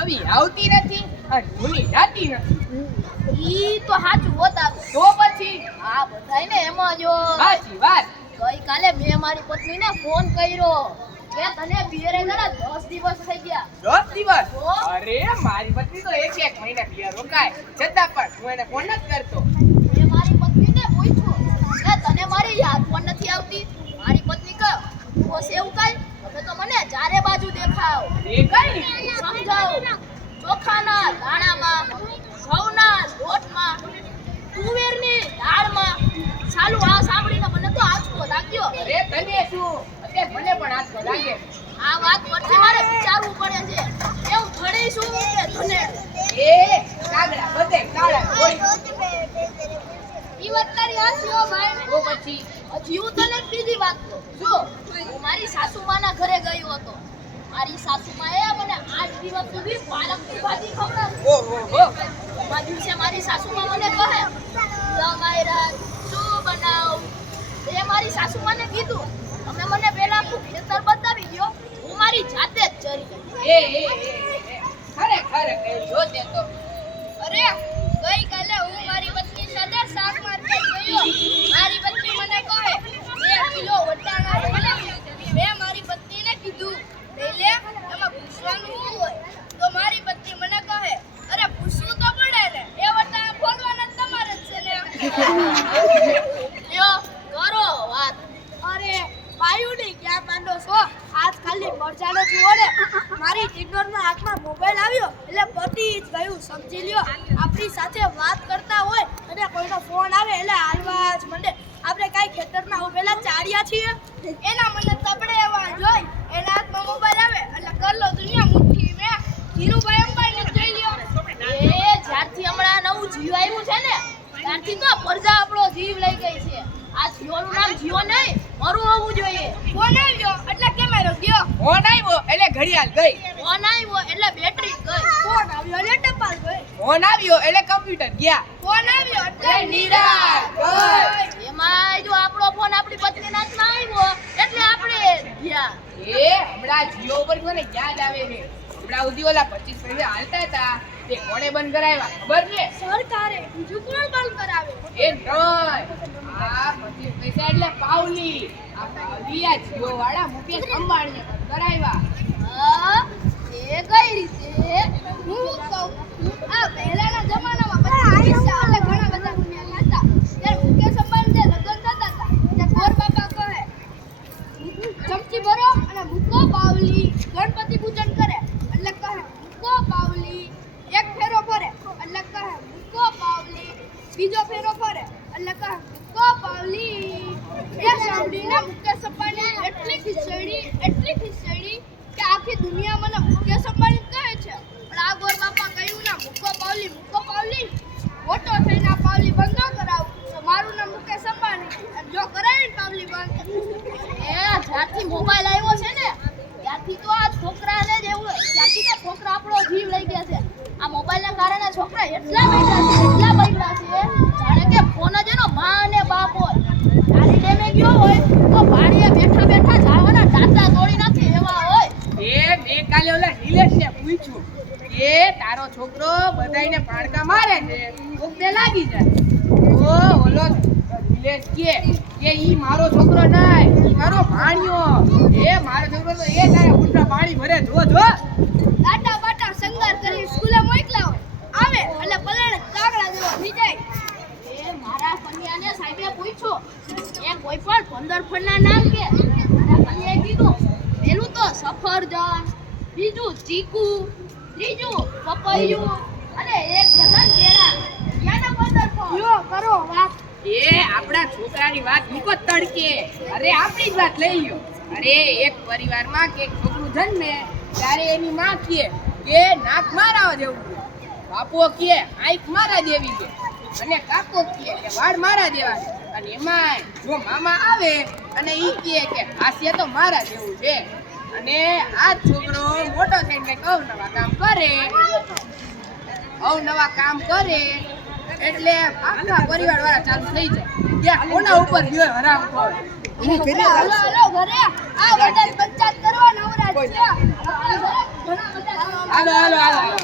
નવી આવતી નથી અને જૂની જાતી નથી. ઈ તો સાચું હોતા તો પછી આ બધાયને એમ જ હોય. સાચી વાત. ગઈકાલે મેં મારી પત્નીને ફોન કર્યો કે તને પિયરે ગયા 10 દિવસ થઈ ગયા. 10 દિવસ? તો? અરે મારી પત્ની તો એક મહિના પિયર રોકાય, છતાં પણ હું એને ફોન નથી કરતો. મેં મારી પત્નીને પૂછ્યું કે તને મારી યાદ પણ નથી આવતી? મારી પત્ની કહે બસ એવું કાંઈ? હવે તો મને ચારે બાજુ દેખાવ. એ કઈ સમજાવ. ચોખાના દાણામાં, ઘઉંના લોટમાં, તુવેરની દાળમાં. ચાલુ આ સાંભળીને મને તો આંચકો લાગ્યો. અરે તને શું, અત્યારે મને પણ આંચકો લાગે. આ વાત પરથી મારે વિચારવું પડે છે. એવું ઘડી શું કે તને એ કાગડા બધે કાળા હોય. ઈ વાત તારી હાચી હો ભાઈ. તો પછી હજી હું તને બીજી વાત કહું. જો હું મારી સાસુમાના ઘરે ગયો હતો. મારી સાસુમાએ મને 8 દિવસ સુધી પાલકની ભાજી ખવડાવી. ઓહો આ દિવસે મારી સાસુમા મને કહે માયરા શું બનાવું? એ મારી સાસુમાને કીધું તમે મને પહેલા આખું ખેતર બતાવી દો, હું મારી જાતે જ ચરી લઈશ. ખરેખર કઈ જોતે તો. અરે ગઈકાલે હું મારી પત્ની સાથે શાક માર્કેટ ગયો. મારી પત્ની મને કહે 2 કિલો વટાણા બનાવી. મેં મારી પત્નીને કીધું લઈ લે, એમાં પૂછવાનું શું હોય? તો મારી પત્ની મને કહે અરે પૂછવું તો પડે ને, એ વટાણા ફોડવાના તમારે જ છે ને. લ્યો કરો વાત. અરે પાયુડી ક્યાં માંડો છો? આજ ખાલી મરજાનો જુઓ ને. મારી ટિગ્નોરના હાથમાં મોબાઈલ આવ્યો એટલે પતી જ ગયું, સમજી લ્યો. આપણી સાથે વાત કરતા હોય અને કોઈનો ફોન આવે એટલે હાલવા જ મંડે. આપણે કાઈ ખેતરના ઉભેલા ચાડિયા છીએ? એના મને તબડે એવા જોઈ એના હાથમાં મોબાઈલ આવે એટલે કરલો દુનિયા મુઠ્ઠી મે. ધીરુભાઈ અંબાણી જોઈ લ્યો. એ જ્યારથી હમણાં નવું જીઓ આવ્યું છે ને ત્યારથી તો પરજા આપણો જીવ લઈ ગઈ છે. આ જીઓનું નામ જીઓ નહીં મરું હોવું જોઈએ. ફોન આવ્યો એટલે કેમેરો ગયો. ફોન આવ્યો એટલે ઘડિયાળ ગઈ. ફોન આવ્યો એટલે બેટરી ગઈ. ફોન આવ્યો એટલે ટપાલ ગઈ. ફોન આવ્યો એટલે કમ્પ્યુટર ગયા. ફોન આવ્યો એટલે નિરાશ ગઈ. એમાં જો આપણો ફોન આપણી પત્નીના હાથમાં આવ્યો એટલે આપણે ગયા. એ હમણાં જીઓ ઉપર મને યાદ આવે છે. હમણાં સુધી ઓલા 25 પૈસા હાલતા હતા તે કોણે બંધ કરાવ્યા ખબર છે? સરકારે. બીજું કોણ બંધ કરાવે? એ નહીં, આ 25 પૈસા એટલે પાવલી. આ પાવલી આ જીઓ વાળા મુકેશ અંબાણીએ બંધ કરાવ્યા. હા, એ કઈ રીતે? હું કહું આ પહેલાના જમાનામાં 25 પૈસા એટલે ઘણા બધા રૂપિયા હતા. ત્યારે મુકેશ અંબાણી જે લગ્ન થતા હતા ત્યાં ગોર બાપા કહે ચમચી ભરો અને મૂકો પાવલી. ગણપતિ પૂજન કરે એટલે કહે મૂકો પાવલી. એક ફેરો ફરે એટલે કહે મૂકો પાવલી. બીજો ફેરો ફરે એટલે કહે મૂકો પાવલી. એ સાંભળીને મુકેશ અંબાણી એટલી ખીચડી કે આખી દુનિયા મને મુકેશ અંબાણી કહે છે. પણ આ ગોર બાપા કહ્યું ના મૂકો પાવલી મોટો થઈને આ પાવલી બંધ ન કરાવું તો મારું નામ મુકેશ અંબાણી. અને જો કરાવી ને પાવલી બંધ એ જ્યારથી મોબાઈલ આવ્યો છે ને ત્યારથી તો આ છોકરાને જ એવું ત્યારથી તો છોકરા આપણો જીવ લઈ ગયા છે. આ મોબાઈલના કારણે છોકરા એટલા બગડ્યા છે જાણે કે ફોન જ એનો માં અને બાપ હોય. ગાડી ડેમે ગયો હોય તો ભાડીએ બેઠા ઝાડવાના દાંતા તોડી નાખે એવા હોય. એ મેં કાલે ઓલા નિલેશને પૂછ્યું કે તારો છોકરો બધાયને પાણકા મારે છે કોકને લાગી જાય. ઓ ઓલો નિલેશ કે ઈ મારો છોકરો નહીં, ઈ મારો ભાણિયો. એ મારો છોકરો તો એ તારા ગુંડા પાણી ભરે જો. દાટા બાટા સંગાર કરી સ્કૂલે મોકલા હોય આવે એટલે પલાણે કાગડા જેવો થઈ જાય. એ મારા કન્યાને સાહેબે પૂછ્યું એ કોઈ પણ 15 ફળના નામ કે. મારા કન્યાએ કીધું પહેલું તો સફરજન, બીજું ચીકુ, ત્રીજું પપૈયું અને એક ડઝન કેળા. યાના 15 ફળ. યો કરો વાત. એ આપણા છોકરાની વાત મૂકો તડકે. અરે આપણી જ વાત લઈ લ્યો. અરે એક પરિવારમાં કે છોકરું જન્મે ત્યારે એની માં કહે કે નાક મારા જેવું છે, બાપો કહે આંખ મારા જેવી છે, અને કાકો કહે કે વાળ મારા જેવા છે. અને એમાં જો મામા આવે અને ઈ કહે કે હાસ્ય તો મારા જેવું છે. અને આ છોકરો મોટો થઈને કંઈક અવનવા કામ કરે એટલે આખા પરિવાર વાળા ચાલુ થઈ જાય. ત્યાં કોના ઉપર ગયો હરામખોર. હાલો ઘરે આ બધા પંચાયત કરવા નવરા છે. ઘણા બધા હાલો હાલો હાલો